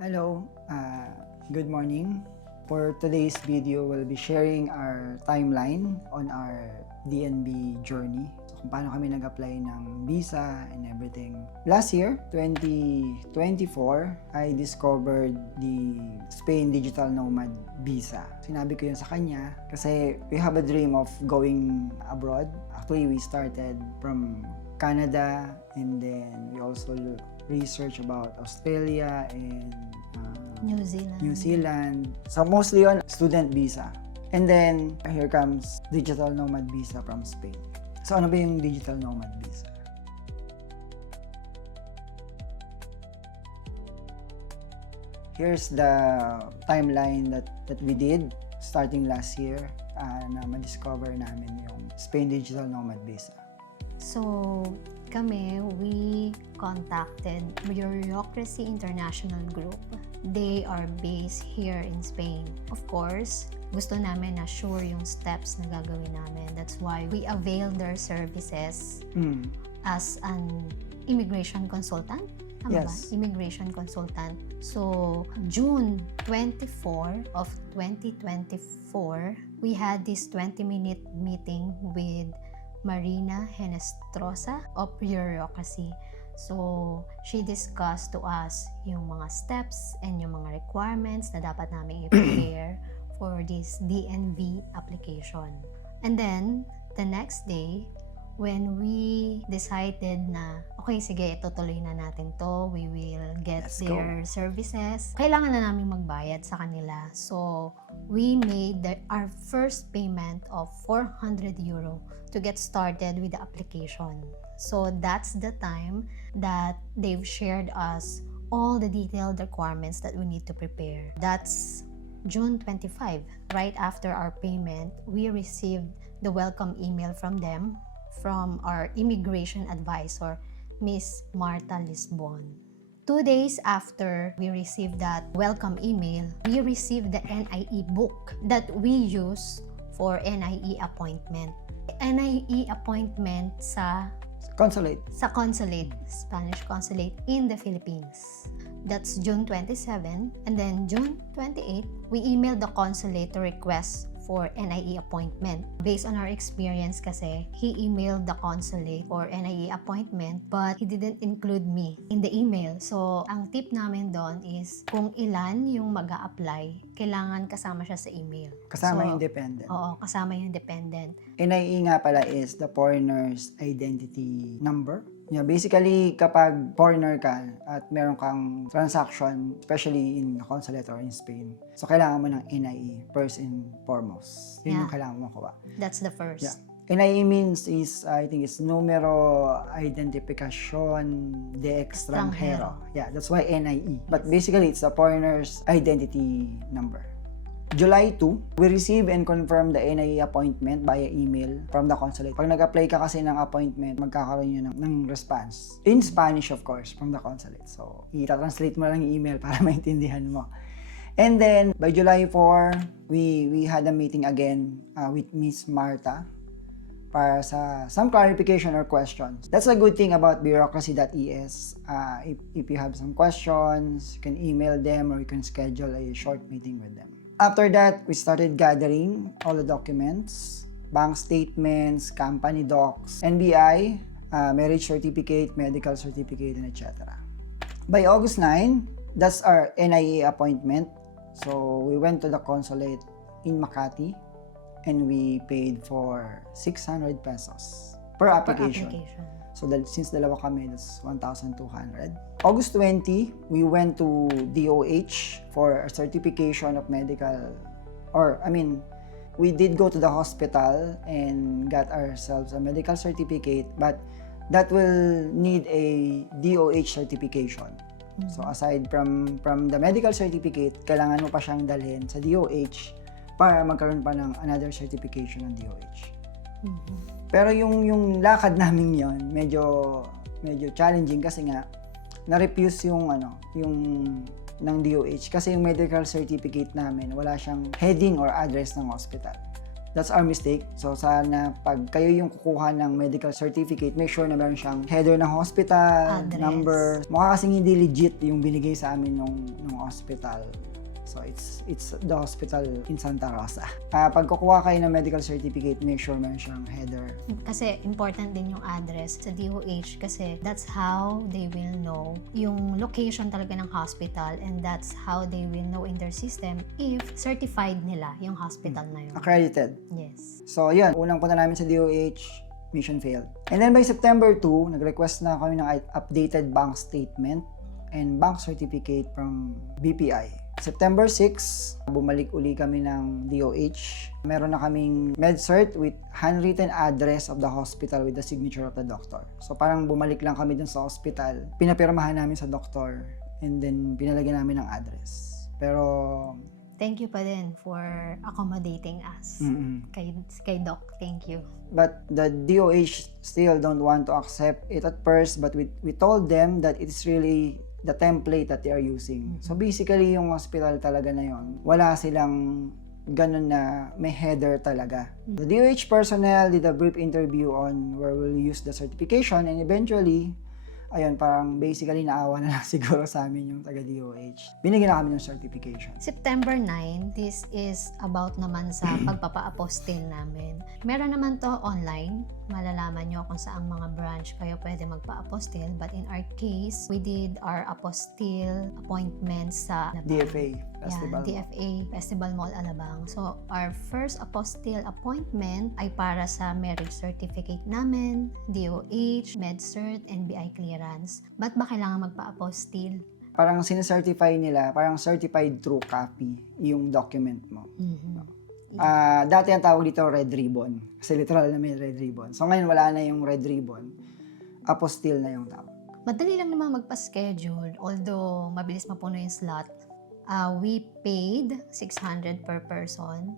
Hello, good morning. For today's video, we'll be sharing our timeline on our DNB journey. So, kung paano kami nag-apply ng visa and everything. Last year, 2024, I discovered the Spain Digital Nomad Visa. Sinabi ko yun sa kanya kasi we have a dream of going abroad. Actually, we started from Canada and then we also research about Australia and New Zealand. So mostly on student visa. And then here comes digital nomad visa from Spain. So ano ba yung digital nomad visa? Here's the timeline that we did starting last year na ma-discover namin yung Spain Digital Nomad Visa. So, we contacted Bureaucracy International Group. They are based here in Spain. Of course, gusto namin na sure yung steps na gagawin namin. That's why we availed their services as an immigration consultant. Tama Yes. ba? Immigration consultant. So, June 24 of 2024, we had this 20-minute meeting with Marina Henestrosa of Bureaucracy. So, she discussed to us yung mga steps and yung mga requirements na dapat namin i-prepare for this DNV application. And then, the next day, when we decided na, okay, sige, itutuloy na natin to, we will get Let's their services. Kailangan na namin magbayad sa kanila. So, we made our first payment of 400 euro to get started with the application. So, that's the time that they've shared us all the detailed requirements that we need to prepare. That's June 25. Right after our payment, we received the welcome email from them, from our immigration advisor, Miss Marta Lisbon. 2 days after we received that welcome email, we received the NIE book that we use for NIE appointment. NIE appointment sa Consulate. Spanish consulate in the Philippines. That's June 27. And then June 28, we emailed the consulate to request for NIE appointment. Based on our experience kasi, he emailed the consulate for NIE appointment but he didn't include me in the email. So, ang tip namin doon is kung ilan yung mag-a-apply, kailangan kasama siya sa email. Kasama So, yung dependent. Oo, kasama yung dependent. NIE nga pala is the foreigner's identity number. Yeah, basically, kapag foreigner ka at meron kang transaction, especially in consulate or in Spain, so kailangan mo ng NIE, first and foremost. Yun yung kailangan mo makuha. That's the first. Yeah. NIE means is, I think it's Numero Identificación de Extranjero. Yeah, that's why NIE. But basically, it's the foreigner's identity number. July 2, we receive and confirm the NIE appointment via email from the consulate. Pag nag-apply ka kasi ng appointment, magkakaroon yun ng response. In Spanish, of course, from the consulate. So, i-translate mo lang yung email para maintindihan mo. And then, by July 4, we had a meeting again with Miss Marta para sa some clarification or questions. That's a good thing about bureaucracy.es. If you have some questions, you can email them or you can schedule a short meeting with them. After that, we started gathering all the documents, bank statements, company docs, NBI, marriage certificate, medical certificate, and etc. By August 9, that's our NIE appointment. So we went to the consulate in Makati and we paid for 600 pesos per application. So since dalawa kami, that's 1,200. August 20, we went to DOH for a certification of medical, we did go to the hospital and got ourselves a medical certificate, but that will need a DOH certification. So aside from the medical certificate, kailangan mo pa siyang dalhin sa DOH para magkaroon pa ng another certification ng DOH. Pero yung lakad namin yon medyo challenging kasi nga na-refuse yung ng DOH kasi yung medical certificate namin wala siyang heading or address ng hospital. That's our mistake. So sana pag kayo yung kukuha ng medical certificate, make sure na meron siyang header ng hospital, Address. number. Mukha kasing hindi legit yung binigay sa amin nung hospital. So it's the hospital in Santa Rosa. Pag kukuha kayo ng medical certificate, make sure meron siyang header. Kasi important din yung address sa DOH kasi that's how they will know yung location talaga ng hospital, and that's how they will know in their system if certified nila yung hospital na yun. Accredited. Yes. So yun, unang punta namin sa DOH, mission failed. And then by September 2, nag-request na kami ng updated bank statement and bank certificate from BPI. September 6, bumalik uli kami ng DOH. Meron na kaming med-cert with handwritten address of the hospital with the signature of the doctor. So parang bumalik lang kami dun sa hospital. Pinapirmahan namin sa doctor and then pinalagyan namin ng address. Pero Thank you pa din for accommodating us. Kay Doc, thank you. but the DOH still don't want to accept it at first, but we told them that it's really the template that they are using. So basically, yung hospital talaga na yon, wala silang ganun na may header talaga. The DOH personnel did a brief interview on where we'll use the certification, and eventually, ayun, parang basically naawa na lang siguro sa amin yung taga-DOH. Binigyan na kami ng certification. September 9, this is about naman sa pagpapa-apostil namin. Meron naman to online. Malalaman nyo kung saang mga branch kayo pwede magpa-apostil. But in our case, we did our apostil appointments sa DFA Festival. DFA Festival Mall Alabang. So, our first apostil appointment ay para sa marriage certificate namin, DOH, MedCert, NBI clearance. Ba't ba kailangan magpa-apostil? Parang sinacertify nila, parang certified true copy yung document mo. Dati ang tawag dito red ribbon. Kasi literal na may red ribbon. So ngayon wala na yung red ribbon. Apostille na yung tawag. Madali lang naman magpa-schedule, although mabilis mapuno yung slot. We paid 600 per person.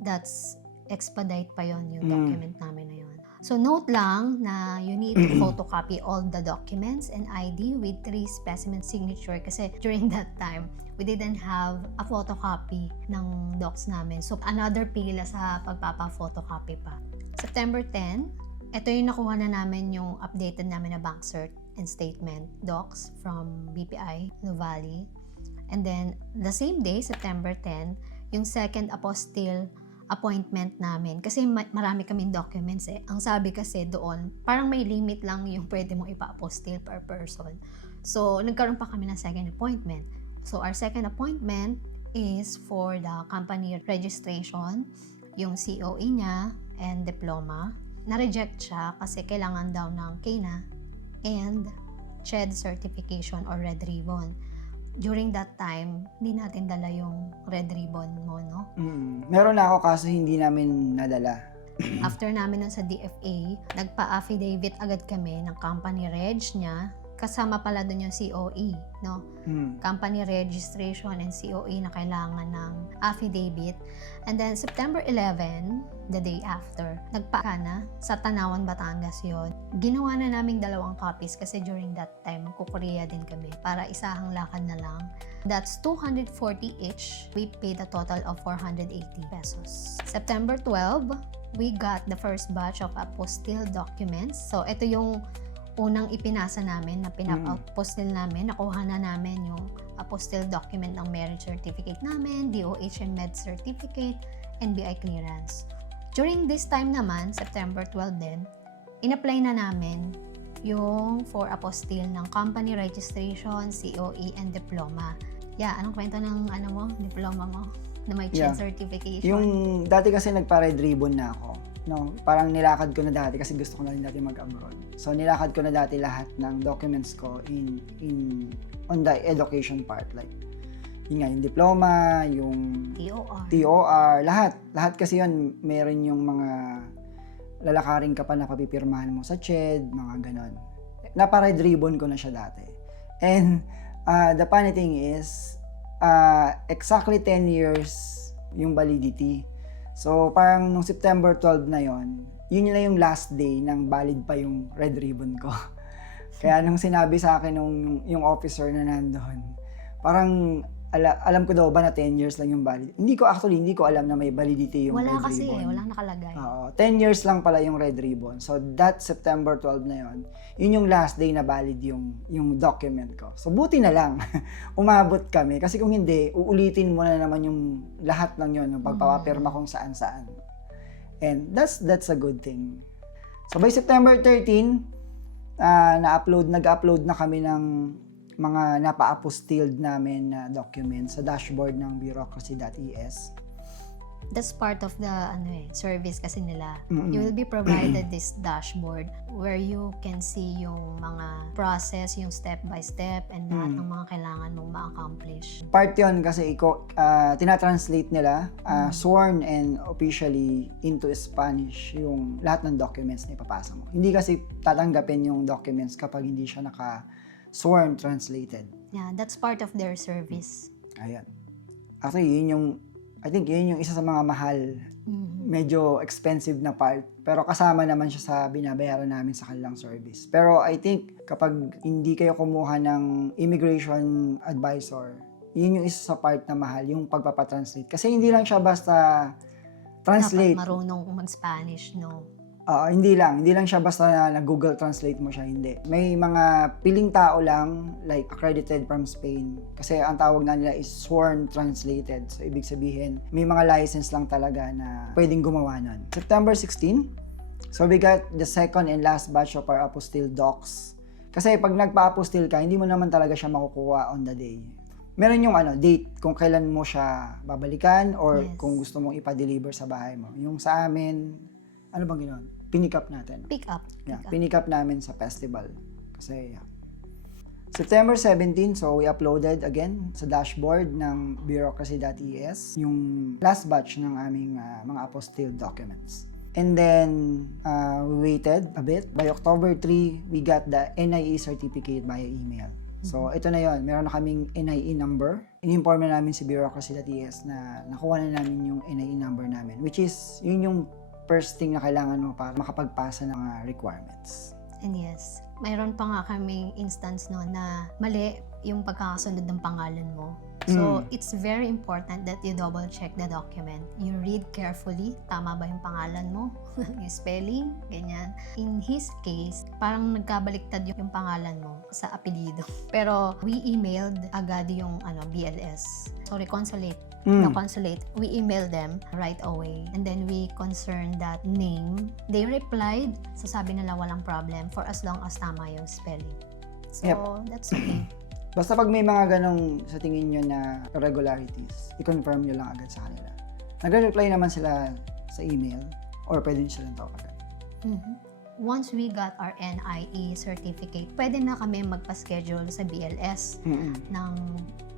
That's expedite pa yon yung document namin na yun. So note lang na you need to photocopy all the documents and ID with 3 specimen signature kasi during that time, we didn't have a photocopy ng docs namin. So another pila sa pagpapa-photocopy pa. September 10, ito yung nakuha na namin yung updated namin na bank cert and statement docs from BPI, Nuvali. And then the same day, September 10, yung second apostille appointment namin. Kasi marami kaming documents eh. Ang sabi kasi doon, parang may limit lang yung pwede mong ipa-apostille per person. So, nagkaroon pa kami ng second appointment. So, our second appointment is for the company registration, yung COE niya, and diploma. Na-reject siya kasi kailangan daw ng KENA and CHED certification or red ribbon. During that time, hindi natin dala yung red ribbon mo, no? Meron na ako kaso hindi namin nadala. After namin nun sa DFA, nagpa-affidavit agad kami ng company reg niya. Kasama pala dun yung COE, no? Company registration and COE na kailangan ng affidavit. And then, September 11, the day after, nagpa na sa Tanawan, Batangas yon. Ginawa na naming 2 copies kasi during that time, kukureya din kami para isahang lakad na lang. That's 240 each. We paid a total of 480 pesos. September 12, we got the first batch of apostille documents. So, ito yung unang ipinasa namin na pinap-apostille namin. Nakuha na namin yung apostille document ng marriage certificate namin, DOH and Med certificate, NBI clearance. During this time naman, September 12 din, in-apply na namin yung for apostille ng company registration, COE, and diploma. Yeah, anong kwento ng diploma mo? Na may CHED certification? Yung dati kasi nagpa-red ribbon na ako. No, parang nilakad ko na dati kasi gusto ko na rin dati mag-abroad. So nilakad ko na dati lahat ng documents ko on the education part, like yung diploma, yung TOR, lahat kasi yun, meron yung mga lalakarin ka pa na papipirmahan mo sa CHED, mga ganon. Napa-red ribbon ko na siya dati. And the funny thing is, exactly 10 years yung validity. So, parang nung September 12 na yun na yung last day nang valid pa yung red ribbon ko. Kaya nung sinabi sa akin yung officer na nandoon, parang alam ko daw ba na 10 years lang yung valid. Hindi ko alam na may validity yung Wala red kasi ribbon. walang nakalagay. Oo, 10 years lang pala yung red ribbon. So that September 12 na yun yung last day na valid yung document ko. So buti na lang, umabot kami. Kasi kung hindi, uulitin mo na naman yung lahat ng yun, yung pagpapapirma kung saan-saan. And that's a good thing. So by September 13, nag-upload na kami ng mga napa-apostilled namin na documents sa dashboard ng bureaucracy.es. That's part of the service kasi nila. You will be provided this dashboard where you can see yung mga process, yung step by step, and lahat ng mga kailangan mong ma-accomplish. Part yun kasi tinatranslate nila sworn and officially into Spanish yung lahat ng documents na ipapasa mo. Hindi kasi tatanggapin yung documents kapag hindi siya naka-sworn translated. Yeah, that's part of their service. Ayan. Actually, I think yun yung isa sa mga mahal, medyo expensive na part. Pero kasama naman siya sa binabayaran namin sa kanilang service. Pero I think kapag hindi kayo kumuha ng immigration advisor, yun yung isa sa part na mahal, yung pagpapatranslate. Kasi hindi lang siya basta translate. Dapat marunong mag-Spanish, no? Hindi lang siya basta na Google Translate mo siya, hindi. May mga piling tao lang, like accredited from Spain. Kasi ang tawag na nila is sworn translated. So, ibig sabihin, may mga license lang talaga na pwedeng gumawa nun. September 16, so we got the second and last batch of our apostille docs. Kasi pag nagpa-apostille ka, hindi mo naman talaga siya makukuha on the day. Meron yung date kung kailan mo siya babalikan or kung gusto mong ipa-deliver sa bahay mo. Yung sa amin, ano bang ginawa? Pinick up natin. Pick up. Pinick up namin sa festival. Kasi, September 17, so we uploaded again sa dashboard ng bureaucracy.es yung last batch ng aming mga apostille documents. And then, we waited a bit. By October 3, we got the NIE certificate via email. So, ito na yon. Meron na kaming NIE number. In-inform na namin si bureaucracy.es na nakuha na namin yung NIE number namin. Which is, yun yung first thing na kailangan mo para makapagpasa ng mga requirements. And yes, mayroon pa nga kaming instance no na mali yung pagkakasunod ng pangalan mo. So, it's very important that you double check the document. You read carefully, tama ba yung pangalan mo? Yung spelling, ganyan. In his case, parang nagkabaliktad yung pangalan mo sa apelyido. Pero we emailed agad yung BLS. Sorry, consulate. The consulate, we emailed them right away. And then we concerned that name. They replied, sasabi nila walang problem for as long as tama yung spelling. So, that's okay. Basta pag may mga ganong sa tingin nyo na irregularities, i-confirm nyo lang agad sa kanila. Nagre-reply naman sila sa email or pwede nyo silang tawagan. Once we got our NIE certificate, pwede na kami magpa-schedule sa BLS ng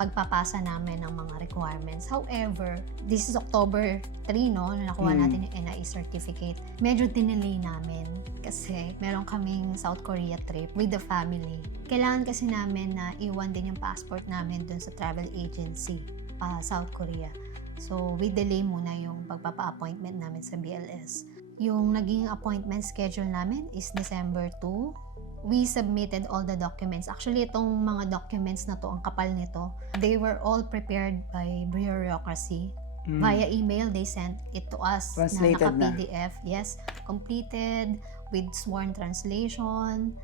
pagpapasa namin ng mga requirements. However, this is October 3, no? Na nakuha natin yung NIE certificate. Medyo dinelay namin kasi meron kaming South Korea trip with the family. Kailangan kasi namin na iwan din yung passport namin dun sa travel agency pa South Korea. So, we delay muna yung pagpapa-appointment namin sa BLS. Yung naging appointment schedule namin is December 2. We submitted all the documents. Actually, itong mga documents na to, ang kapal nito, they were all prepared by bureaucracy. Via email, they sent it to us Translated na naka-PDF. Yes, completed with sworn translation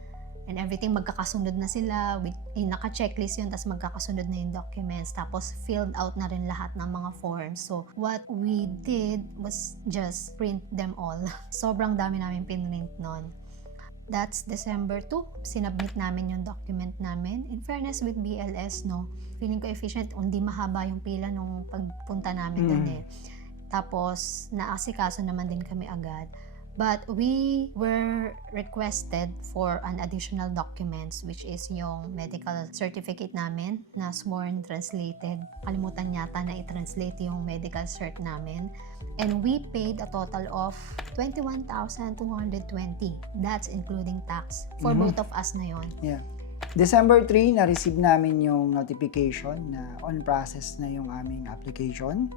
and everything. Magkakasunod na sila. Naka-checklist yun, tapos magkakasunod na yung documents. Tapos filled out na rin lahat ng mga forms. So, what we did was just print them all. Sobrang dami namin pinrint nun. That's December 2. Sinubmit namin yung document namin. In fairness with BLS, no, feeling ko efficient. Hindi mahaba yung pila nung pagpunta namin doon eh. Tapos, naasikaso naman din kami agad. But we were requested for an additional documents which is yung medical certificate namin na sworn translated. Kalimutan yata na i-translate yung medical cert namin. And we paid a total of 21,220. That's including tax. For both of us na yon. Yeah. December 3, na-receive namin yung notification na on process na yung aming application.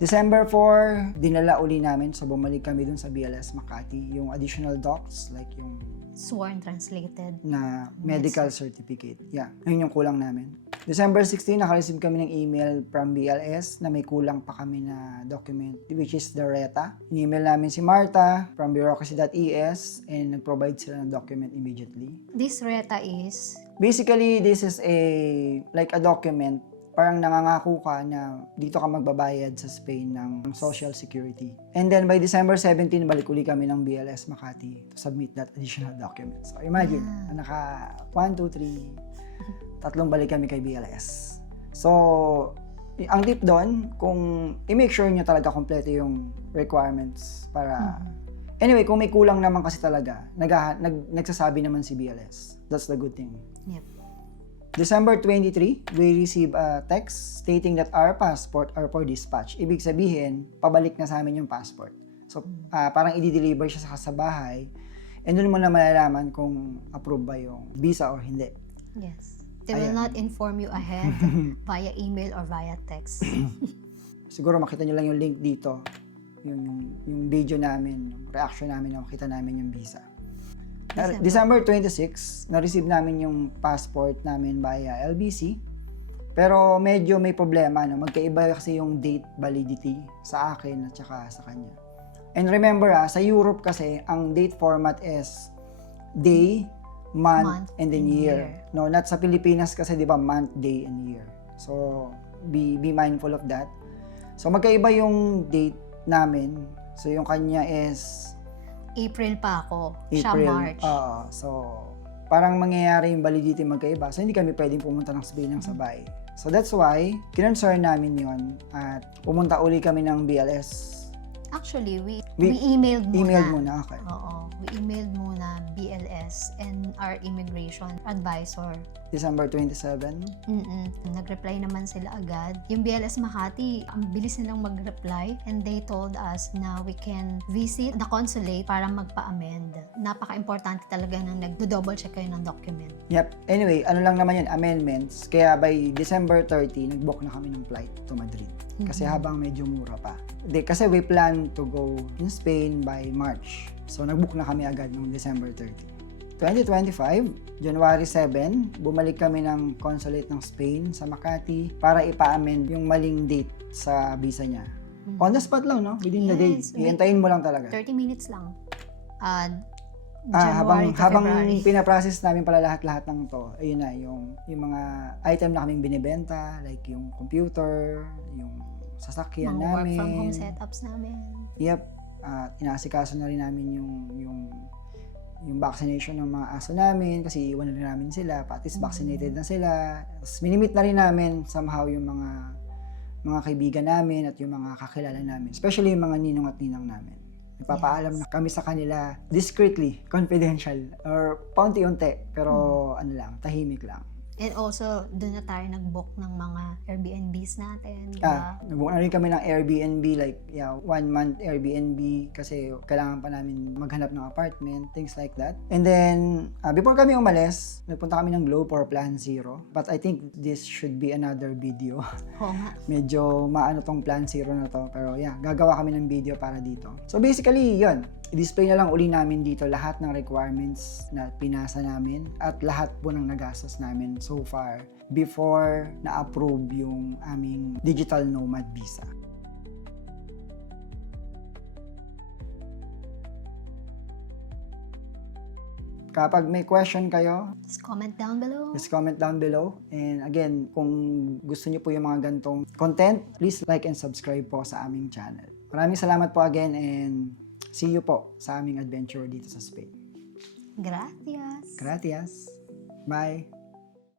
December 4, dinala uli namin. So, bumalik kami dun sa BLS Makati. Yung additional docs, like yung Sworn translated. na medical certificate. Yeah, yun yung kulang namin. December 16, naka-receive kami ng email from BLS na may kulang pa kami na document, which is the RETA. In-email namin si Martha from bureaucracy.es and nag-provide sila ng document immediately. This RETA is Basically, this is like a document, parang nangangako ka na dito ka magbabayad sa Spain ng Social Security. And then by December 17, balik uli kami ng BLS Makati to submit that additional document. So imagine, naka 1, 2, 3, tatlong balik kami kay BLS. So, ang tip doon, kung i-make sure nyo talaga kompleto yung requirements para... Anyway, kung may kulang naman kasi talaga, nagsasabi naman si BLS. That's the good thing. Yep. December 23, we receive a text stating that our passport are for dispatch. Ibig sabihin, pabalik na sa amin yung passport. So, parang i-deliver siya sa bahay. And doon mo na malalaman kung approve ba yung visa or hindi. Yes. They will not inform you ahead via email or via text. Siguro makita nyo lang yung link dito. Yung video namin, yung reaction namin na makita namin yung visa. December 26, na-receive namin yung passport namin via LBC. Pero medyo may problema, no? Magkaiba kasi yung date validity sa akin at saka sa kanya. And remember, sa Europe kasi, ang date format is day, month, and then year. No, not sa Pilipinas kasi 'di ba month, day, and year. So be mindful of that. So magkaiba yung date namin. So yung kanya is April pa ako. Siya April. March. So parang mangyayari yung validity magkaiba. So hindi kami pwedeng pumunta ng Spain ng sabay. So that's why kinonsern namin yon at pumunta uli kami ng BLS. Actually, we emailed muna. Emailed muna, okay. Oo. We emailed muna BLS and our immigration advisor. December 27. Nag-reply naman sila agad. Yung BLS Makati, ang bilis nilang mag-reply and they told us na we can visit the consulate para magpa-amend. Napaka-importante talaga na nag-double check kayo ng document. Yep. Anyway, ano lang naman yun, amendments. Kaya by December 30, nag-book na kami ng flight to Madrid. Kasi habang medyo mura pa. Kasi we plan to go in Spain by March. So, nag-book na kami agad noong December 30. 2025, January 7, bumalik kami ng consulate ng Spain sa Makati para ipa-amend yung maling date sa visa niya. On the spot lang, no? Within the day. Iintayin mo lang talaga. 30 minutes lang. Habang February. pinaprocess namin pala lahat-lahat ng to, ayun na, yung mga item na kaming binibenta, like yung computer, yung sasakyan mga namin. work from home setups namin. Yep. Inaasikaso na rin namin yung vaccination ng mga aso namin kasi iwan na rin namin sila, at least vaccinated na sila. Tapos minimit na rin namin somehow yung mga kaibigan namin at yung mga kakilala namin, especially yung mga ninong at ninang namin. Nagpapaalam na kami sa kanila discreetly, confidential, or paunti-unti, pero ano lang, tahimik lang. And also, doon na tayo nag-book ng mga Airbnbs natin. Diba? Nag-book na rin kami ng Airbnb, like 1 month Airbnb kasi kailangan pa namin maghanap ng apartment, things like that. And then, before kami umalis, nagpunta kami ng Globe for Plan Zero. But I think this should be another video. Oo nga. Medyo maano tong Plan Zero na to. Pero yeah, gagawa kami ng video para dito. So basically, yun. I-display na lang uli namin dito lahat ng requirements na pinasa namin at lahat po ng nagastos namin so far before na-approve yung aming digital nomad visa. Kapag may question kayo, Just comment down below. just comment down below. And again, kung gusto niyo po yung mga gantong content, please like and subscribe po sa aming channel. Maraming salamat po again and see you po sa aming adventure dito sa Spain. Gracias. Gracias. Bye.